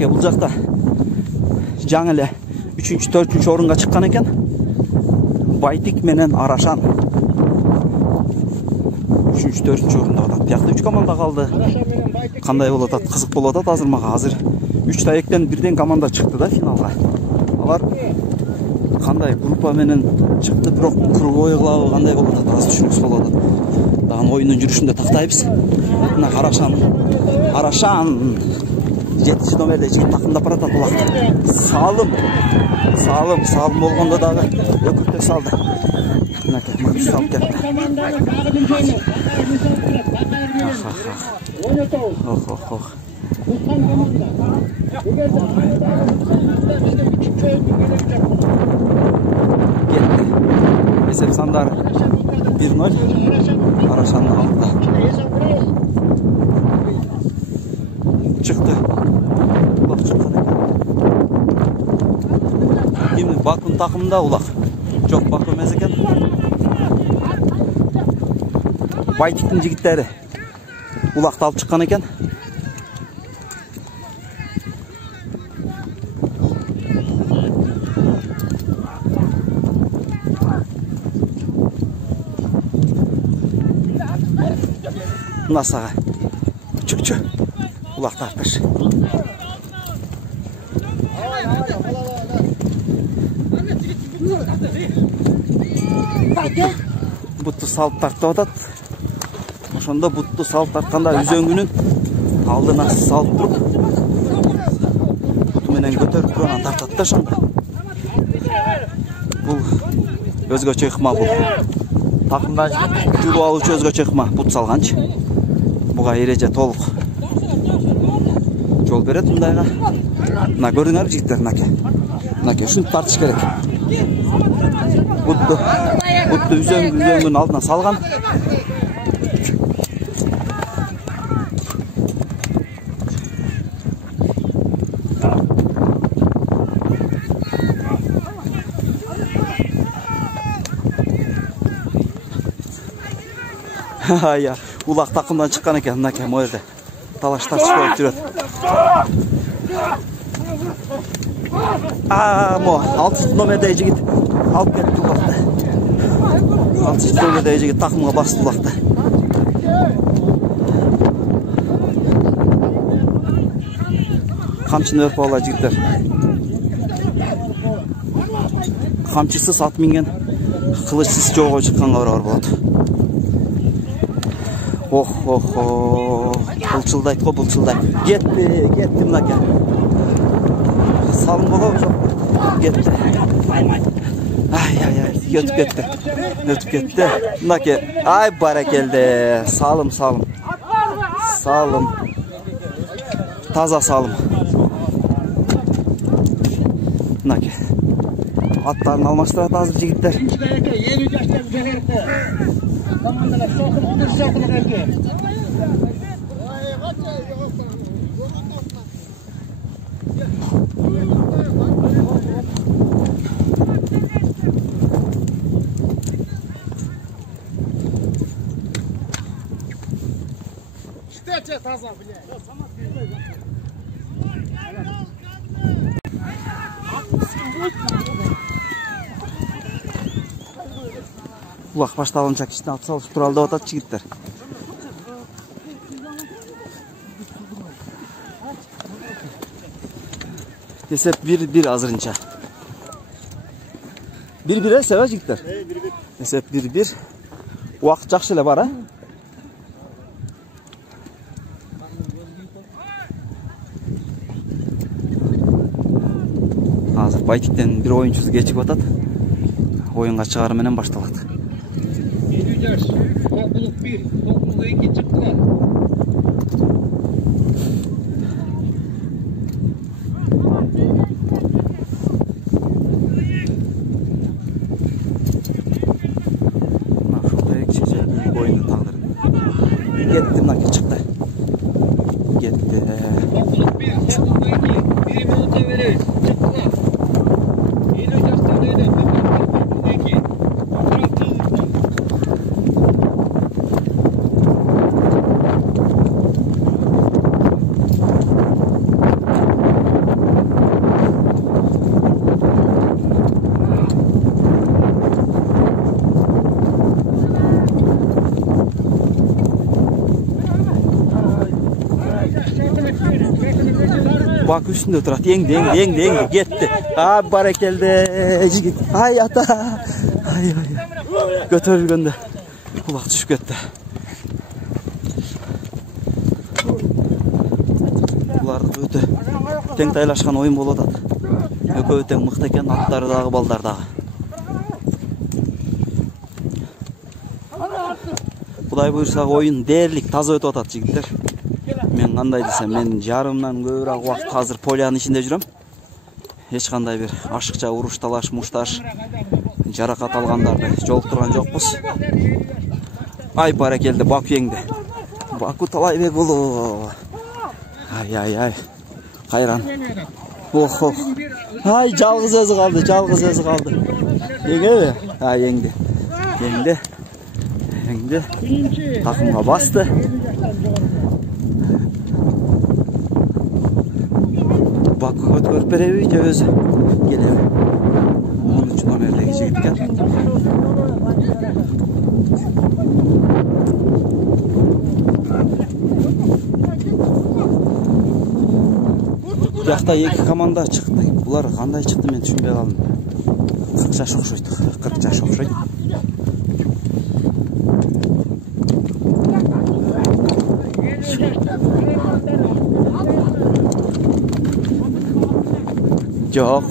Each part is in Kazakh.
Mınake бул жакта жаңы эле 3-4 орунга чыккан экен. Байтик менен Арашан 3-4 орунда атат. Биякта 3 команда калды. Кандай болуп атат? Кызык болуп атат азыр мага. Азыр 3 таектен бирден команда чыкты да финалга. Алар кандай группа менен чыкты, бирок круговой кылабы кандай болуп атат? Азыр түшүнүксүз болуп атат. Дагы оюндун жүрүшүндө тактайбыз. Мына Арашан 7 номерде жигит такымдап баратат улакта. Салым болгондо дагы өкүртө салды. Мынакей мықты салып кетти. Кетти. Есеп сандары 1-0. Арашанын алдында. Çıktı. Ulak çıktı. Şimdi Bakun takımında Ulak. Çok Bakun emez eken. Baytik'in jigitleri Ulak'ta alıp çıkan eken. Nasıl? Çık. Ulak tartış. Buttu salып tarttı odat. Ошондо buttu salып tartkanda üzöngünün алдына salып туруp butu менен көтөрүп туруп анан тартат да ошондо. Бул өзгөчө ыкма бул. Такымдан жулуп алуучу өзгөчө ыкма бут салганчы. Буга эреже толук жол берет мындайга. Мына көрүңөр жигиттер, мынакей ушинтип тартыш керек. Бутtu üzöngүнүн алдына салган. Ya, Ulak takımdan çıkan eken mынакей могу жерде. Талаш тартыш болуп жүрөт. Мо 6 номердеги жигит алып кетти Улакты. 6 номердеги жигит такымга басты Улакты. Камчыны өрүп алган жигиттер. Камчысыз ат минген, кылычсыз жоого чыкканга барабар болот. Булчылдайт го, булчылдайт. Кетти мынакей. Салым болобу жок? Кетти. Ай, өтүп кетти. Мынакей. Ай, баракелде. Салым. Таза салым. Мынакей. Аттарын алмаштырат азыр жигиттер. Ulak baştalınca kişini at salışıp duraldı otat jigиттер. Esep 1-1 azırınca. 1-1'e seve jigиттер. Esep 1-1. Uakt jakşı ele bar ha? Hazır Baytik'ten bir oyuncusu geçip atat. Oyunga çıgarı menen baştalat. 7 yaş, topluluk 1, topluluk 2 çıktılar. Oyunun tağdırın. Gitti mınakey çıktı. Gitti. Topluluk 1, topluluk 2, biri minuta verir, çıktılar. 7 yaştan öyle, topluluk 2. Bak üstünde turат. Yendi. Gitti. Abi barakeldi. Jigit. Ay ata. Ay. Götürgöndü. Kulak düşüp gitti. Bular öte teң taylашқан oyun болады. Ekөө тең мықты екен, аттары дағы, балдар дағы. Құдай бұйырса ойын дерлік таза өтіп атат жігіттер. Мен қандай десем, мен жарымнан көбірек уақыт қазір поляның ішінде жүрем. Ешқандай бір ашықша ұрыш талаш, мұшташ, жарақат алғандарды жолықтырған жоқпыз. Ай бәрекелді Баку еңді. Баку Талайбек ұлы. Ай. Қайран. Ох. Ай жалғыз өзі қалды. Еге бе? Ай еңді. Тақымға басты. Баку өткөріп береби же өзі келеді. 13 номердегі жігіткен. Жақта екі команда шықты. Бұлар қандай шықты мен түсінбей қалдым. 40 жаш оқшайды. 40 жаш оқшайды. Жоқ.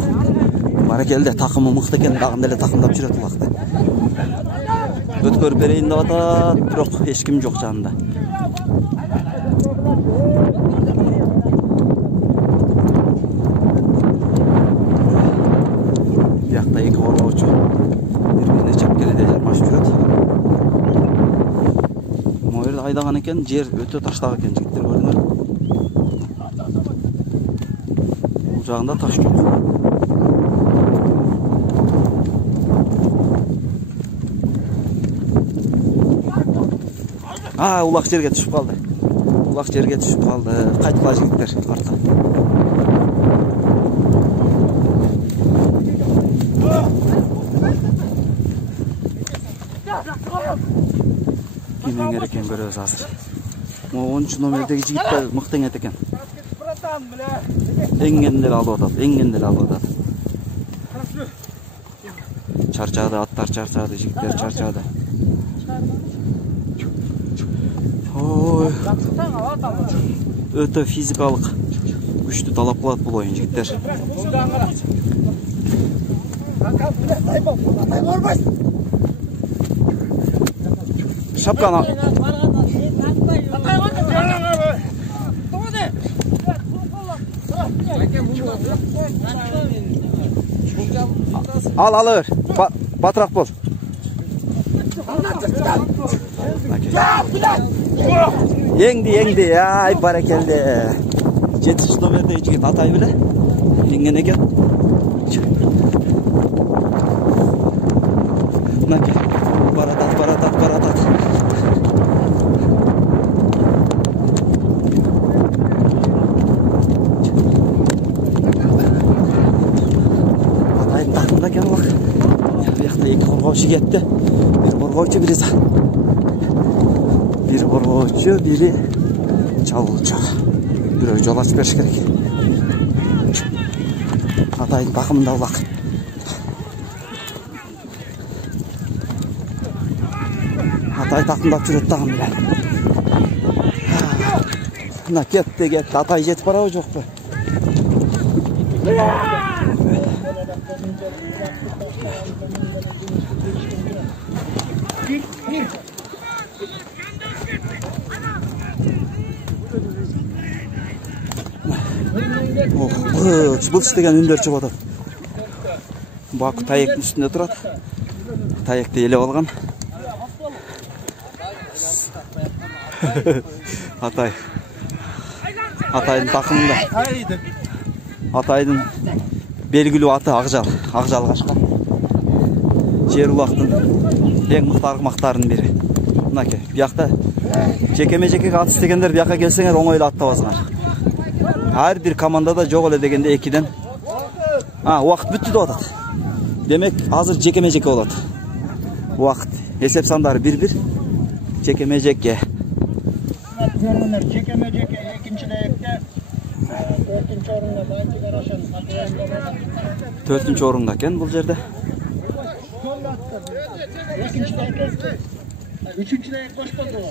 Баракелді тақымы мықты екен, дағында әлі тақымдап жүреді ұлақты. Өткөріп берейін деп атат, бірақ ешкім жоқ жанында. Яқта екі қорғаучы бір-біріне чапкеледе жармашып жүреді. Мойырды айдаған екен, жер өте таштағы екен, жігіттер көрдіңдер. Бұл жағында таш жоқ. Улақ жерге түсіп қалды. Қайтқыла жігіттер артқа. Кимен керекен көрөз азыр. 13 номердегі жігіттер мықтың ет екен. Эңгендер алып атат. Чарчады, аттар чарчады, жігіттер чарчады. Ой. Өте физикалық күшті талап қылады бұл ойын жігіттер. Шапканы алыр. Батырақ бол. Еңді. Ай барекелді. 7 номердегі жігіт атай біле. Еңген екен. Баратат. Атайын тақында екен олақ. Яқта екі қорғаушы кетті. Бір қорғаушы, бірі чалуучу. Бирөө жол ачып бериш керек. Атайын тақымында улак. Атай тақымдап жүрөт тагын биле. Мына кетти. Атай жетип барабы жокпу? Былш деген үндер чыгып атат. Баку таяктын үстүндө турат. Таякты элеп алган. Атайдын тақымында. Атайдын белгилүү аты Акжал кашкан. Жер улактын эң мыкты аргымактарынын бири. Мынакей, биякта жекеме-жеке ат истегендер бияка келсеңер оңойлуу ат табасыңар. Her bir komandada jok ele degende 2'den. Vaqt бүтті деп атат. Демек, азыр жекеме-жеке болот. Вақыт. Есеп сандары 1-1. Жекеме-жеке. Жекеме-жеке екінші даекте 4-cü orunda Baytik Araşan Төртінші орында екен бұл жерде. 2-ci dayak geçti. 3-cü dayak başladı o.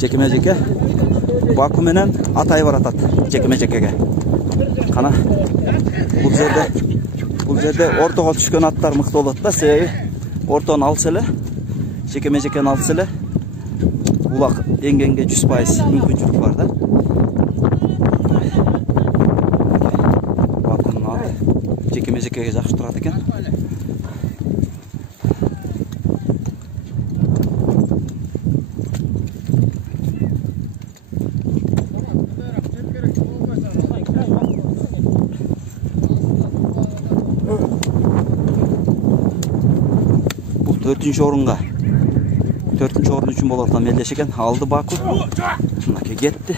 Жекеме-жеке Баку менен Атай баратат. Жекеме-жекеге. Қана бұл жерде ортоға түшкен аттар мықты болады да, себебі ортоны алса эле, жекеме-жекени алса эле, улак эңгенге 100% мүмкүнчүлүк бар да. Бакунун аты жекеме-жекеге жакшы турат экен. Бұл 4-cü орынға 4-cü орын үшін болатын мелдеш екен. Алды Баку. Мынаке кетті.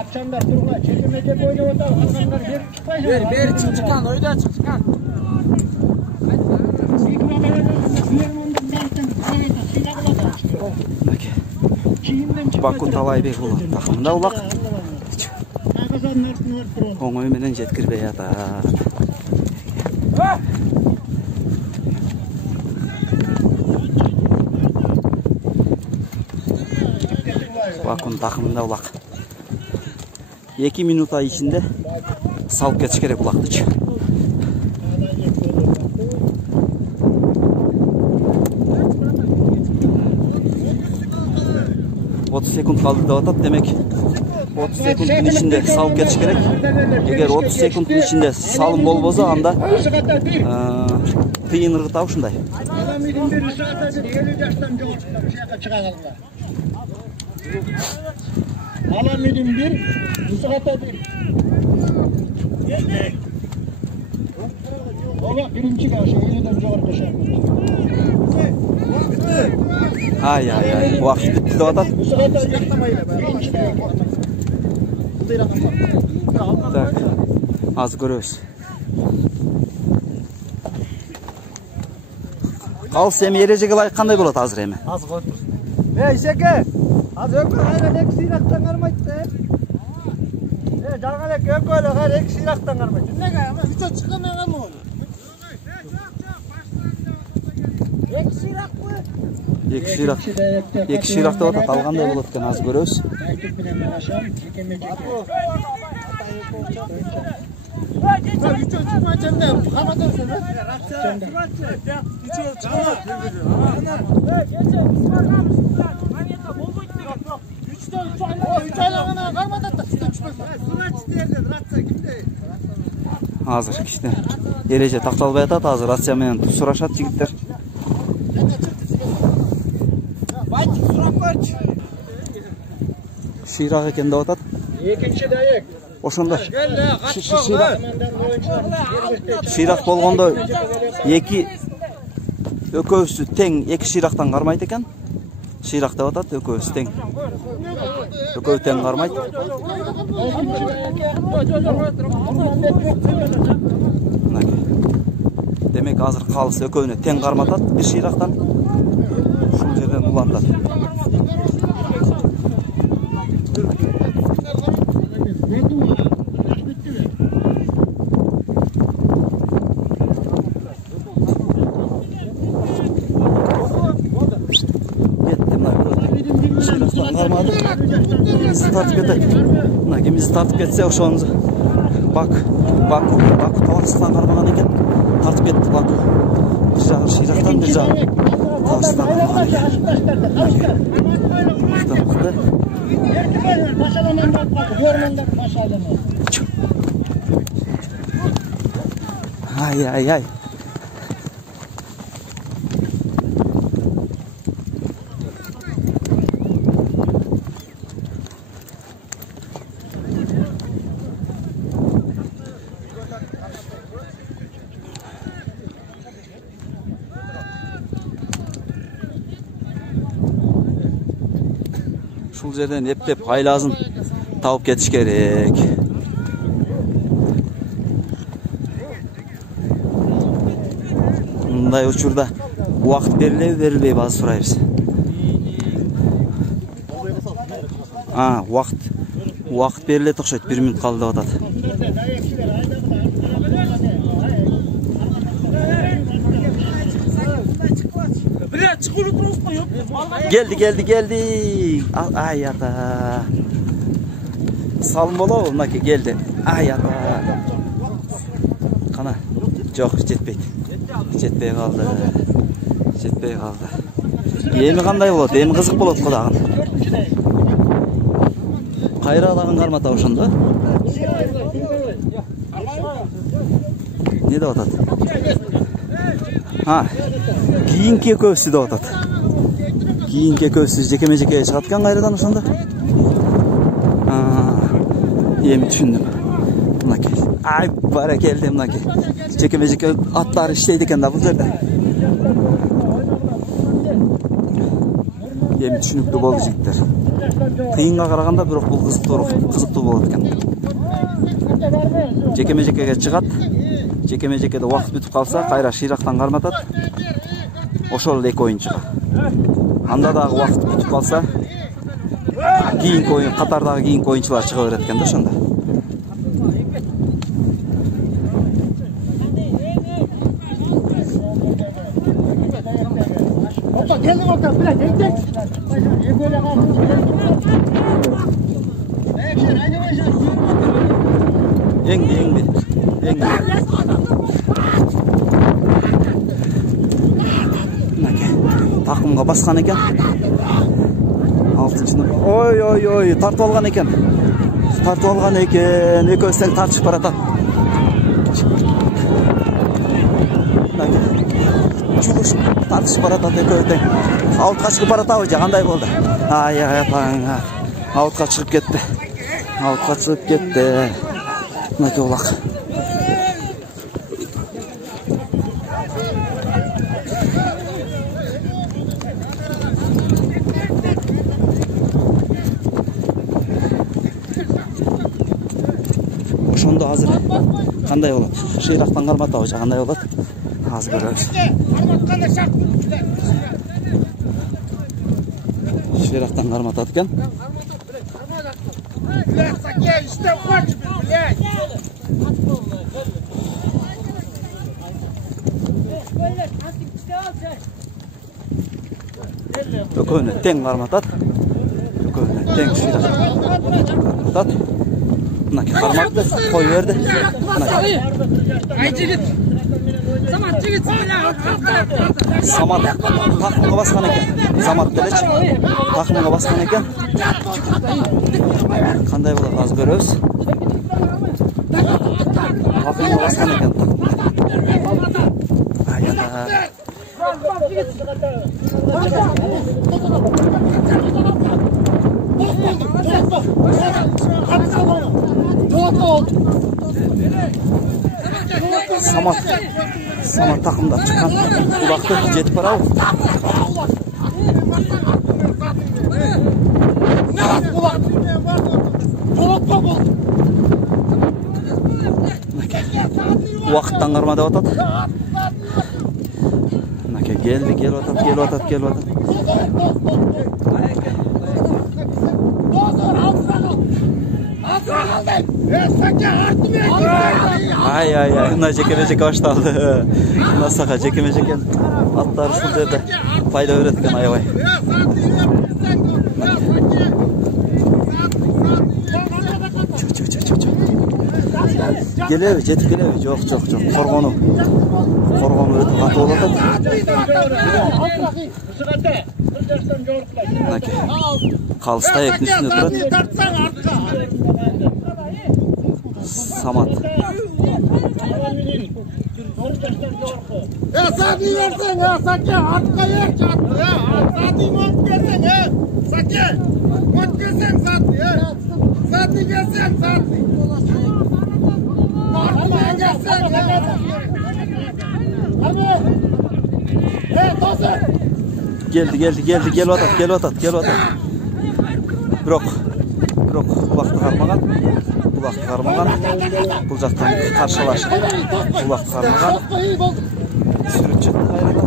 Akşamlar turla çekemece boynu orada adamlar bir çıkmayın. Beri çıkan, oyda çıkan. Баку Талайбек болот такымында улак. Оңой менен жеткирбей атат. Бакунун такымында улак. 2 минута ичинде салып кетиш керек улакты. 30 sekund kaldı da atat, demek 30 sekundun içinde salып ketiş gerek. Eğer 30 sekundun içinde salım bolboza anda tıyın ırgıtav şunday. Adam idin bir saat edir 50 yaştan joğuştan şaka çıkarallar. Adam idin bir saat edir. Ola birinci karşı 50'den joğur koşar. Ay ay ay, bu akış bitti de atat. Так, az görüyoruz. Al sen yereceğe layık kanday bulat hazır hemen. Az koy dursun. Şeke, az ökü hayran ek siraktan karmaydı. Cangalek ökü öyle hayran ek siraktan karmaydı. Ne gaya ama hiç o çıkamıyor mu? Ek sirak mı? Екі ширақта ота қалғандай болады екен, аз көрөбүз. Азыр кичине эреже такталбай атат, азыр рация менен сурашат жигиттер. Şirak eken de atat. İkinci dayak. Oşonda şirak болгондо эки экөөсү тең, эки ширактан кармайт экен. Ширак деп атат, экөөсү тең. Экөө тең кармайт. Демек азыр калыс экөөнө тең карматат, бир ширактан. Ушул жерден улантат. Kimisi tartıp ketse ошону Baku Талашстан кармаган экен. Тартып кетти Baku. Bir жагы ширактан, bir жагы Талашстан кармаган экен. Ай ай ай. Ушул жерден эптеп айлазын Taup ketiş gerek. Bunday uçurda vaqt beriley bazı surayız. Vaqt beriley to'xshaydi. 1 minut qoldi o'tadi. Geldi. Ay ata. Salım bola mınaki geldi. Ay ata. Qana. Jo'q, jetpeydi. Jetpey qaldı. Emi qanday bo'ladi? Emi qiziq bo'ladi qudag'in. Qayraqdag'in qarmata o'shanda. Ne deyotadi? Keyingi ko'psi deyotadi. Keyingi ko'psi jekeme-jekeye chiqatgan qayradan o'shanda. Emi tushundim. Mınaki. Ay barakeldi mınaki. Jekeme-jeke atlar ishlaydi ekan da bu yerda. Emi tushunibdi bo'ldi jigitlar. Qiyinga qaraganda biroq bu qiziqli bo'ladi ekan. Jekeme-jekega chiqat. Jekeme-jekeda vaqt bitib qolsa, qayra shiraqdan qarmatadi. O'shol lek o'yinchiga. Anda da vaqt bitib qolsa, keyingi o'yin Qatardagi keyingi o'yinchilar chiqaveradi ekanda o'shanda. Engdi. Takımga baskan ekan. 6-chini. Oy, tartib olgan ekan. Eko'sidan tartishib baratadi. Chuqur tartishib baratadi eko'sidan. Outga chiqib baratadi, qanday bo'ldi? Ay, outga chiqib ketdi. Mınaki ulaq. Oşonda hazır qanday bo'ladi? Shiraqdan qarmata o'sha qanday bo'ladi? Hozir ko'ramiz. Shiraqdan qarmatadi ekan. Do'koni teng qarmatadi. Teng qarmatadi. Mınaki qarmatdi, qo'yverdi. Samat taqımga basgan ekan. Samat dilech taqımga basgan ekan. Qanday bo'ladi hozir ko'ramiz. Taqımga basgan ekan. Samat takımda çıkan ulaqda jetib barau. Vaqtdan qarmada o'tadi. Naka kelib o'tadi. Ay, bunlar jekeme-jeke başladı. Nasıl jekeme-jeke atlar şu yerde fayda öğretken ayvay. Gelevi, jetip gelevi. Yok. Qorg'onu ötüp atı oladı. Qalısda ekin üstünde duradi. Samat. Sati versen Saki artka yer çattı Sati mont gelsen Saki mont gelsen Sati Sati gelsen Sati Martma gelsen Tosur Geldi. Gel otat. Brok. Vakti кармаган. Булакты кармаган. Бул жактан каршылашып булакты кармаган. Сүрүп чыкты кайрадан.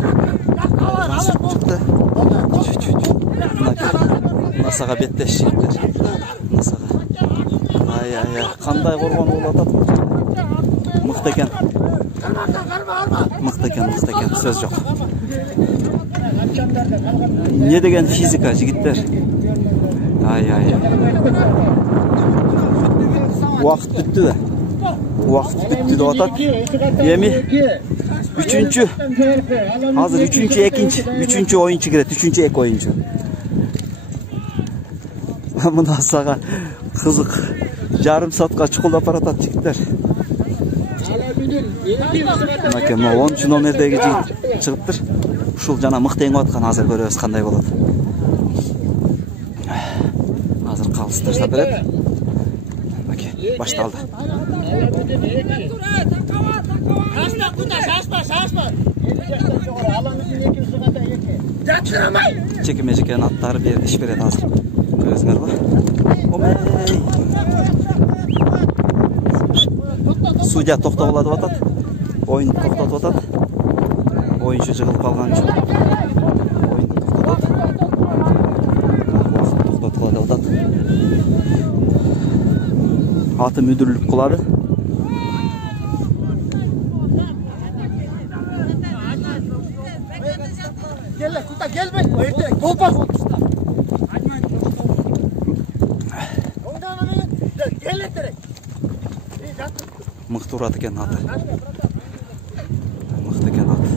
Чыкты. Насага беттеш жигиттер. Насага. Ай, кандай коргон болуп атат. Мыкты экен. Мыкты экен, сөз жок. Не деген физика жигиттер. Ай. Уақыт бүтті да. Уақыт бүтті деп атат. Эми 3-чү. Азыр 3-чү, 2-чү оюнчу кирет, 3-чү эки оюнчу. Мына сага кызык. Жарым саатка чукулдап баратат жигиттер. Мынакей 10-чу номердеги жигит чыгыптыр. Ушул жана мыкты эңип аткан, азыр көрөбүз кандай болот. Азыр калыс таштап берет. Мынакей башталды. Чеке-мечекен аттары иш берет азыр. Көрөсүңөрбү? Судья токтогула деп атат. Oyun toktотуп атат. Oyuncu жыгылып калган үчүн. Oyun токтотот. Убакыт токтоткула деп атат. Аты мүдүрлүк кылады. Gel, kuta gelme. Ertek bolpa. Gel ertek. Мыкты урат экен аты. Мыкты экен аты.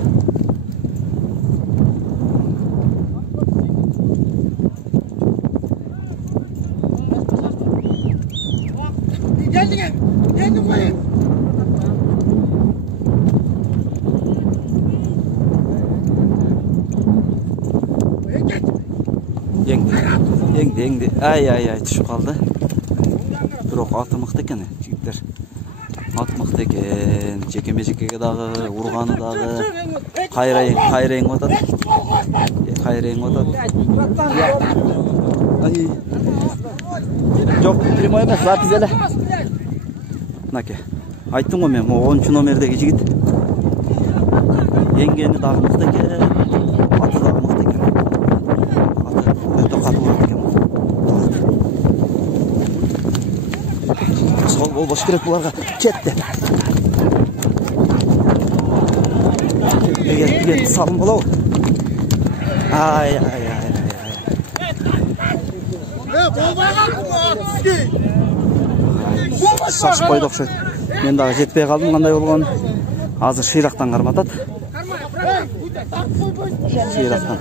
Geldim koyun. Еңди. Ай, түшүп калды. Бирок аты мыкты экен, жигиттер. Ат мыкты экен. Жеке-мечекеге дагы, урганы дагы. Кайрайың атат. Жок, прямой эмес, запись эле. Мынакей. Айттым го мен, 10-чу номердеги жигит. Эңгени дагы мыкты экен. Аты дагы мыкты экен. Аты өтө катуу болот экен. Сол болбош керек буларга. Кетти. Кетти, салым болобу? Ай. Саш койду окшойт. Мен дагы жетпей калдым, кандай болгон. Азыр шыйрактан карматат. Шыйрактан.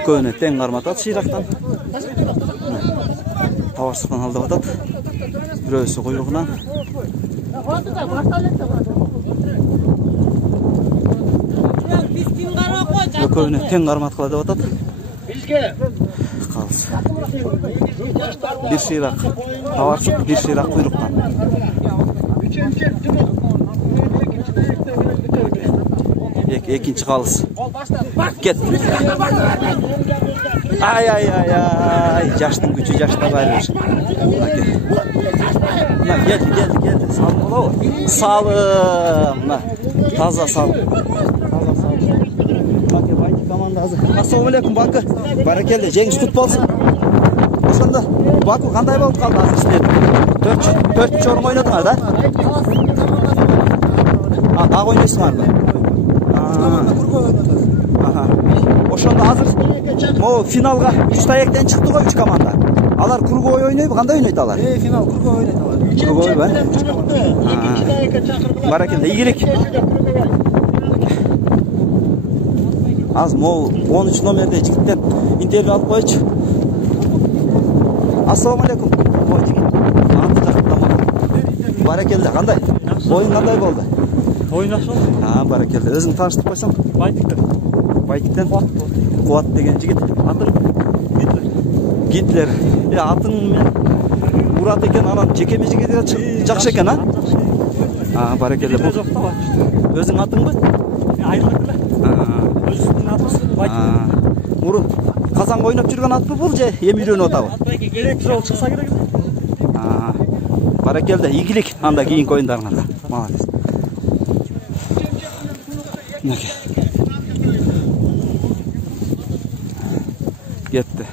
Экөөнө тең карматат шыйрактан. Табарсыктан алдап атат. Бирөөсү куйругунан. Экөөнө тең карматкыла деп атат. Калыс. Bir şıyrak tavarçık, bir şıyrak kuyruktan. Ekinci kalız. Get. Ay. Yaştın gücü yaşta bayılır. Geldi. Salım ola o. Salım. Taza salım. Bakın bayki komanda hazır. Assalamualaikum Bakı. Barakelle. Cengiz kutlu olsun. Ошондо Баку кандай болуп калды азыр иштеп? 4 орун ойнодуңар да? Дагы ойнойсуңарбы? Ошондо азыр могу финалга 3 таектен чыкты го 3 команда. Алар круговой ойнойбу, кандай ойнойт алар? Финал круговой ойнойт алар. Круговой ба? Баракелде, ийгилик. Аз могу 13 номерде жигиттен интервью алып койчу. Assalamualaikum. Ой, жигит. Аты жактама. Баракелде, кандай? Оюн кандай болду? Оюн жакшы болду. Баракелде. Өзүң тааныштырып койсоң? Байтиктен. Куат деген жигит. Аты Гитлер. Атың мен Мурат экен, анан жеке-мечеге жакшы экен, Баракелде. Өзүң атыңбы? Айылдык эле. Өзүнүн аты Байтик. Kazan oynup жүрген ат бұл же ем үйреніп атабы? Атпайки керек жол шықса керек. Баракелді, игілік анда кейінгі ойындарыңызда. Молодец. Кетті.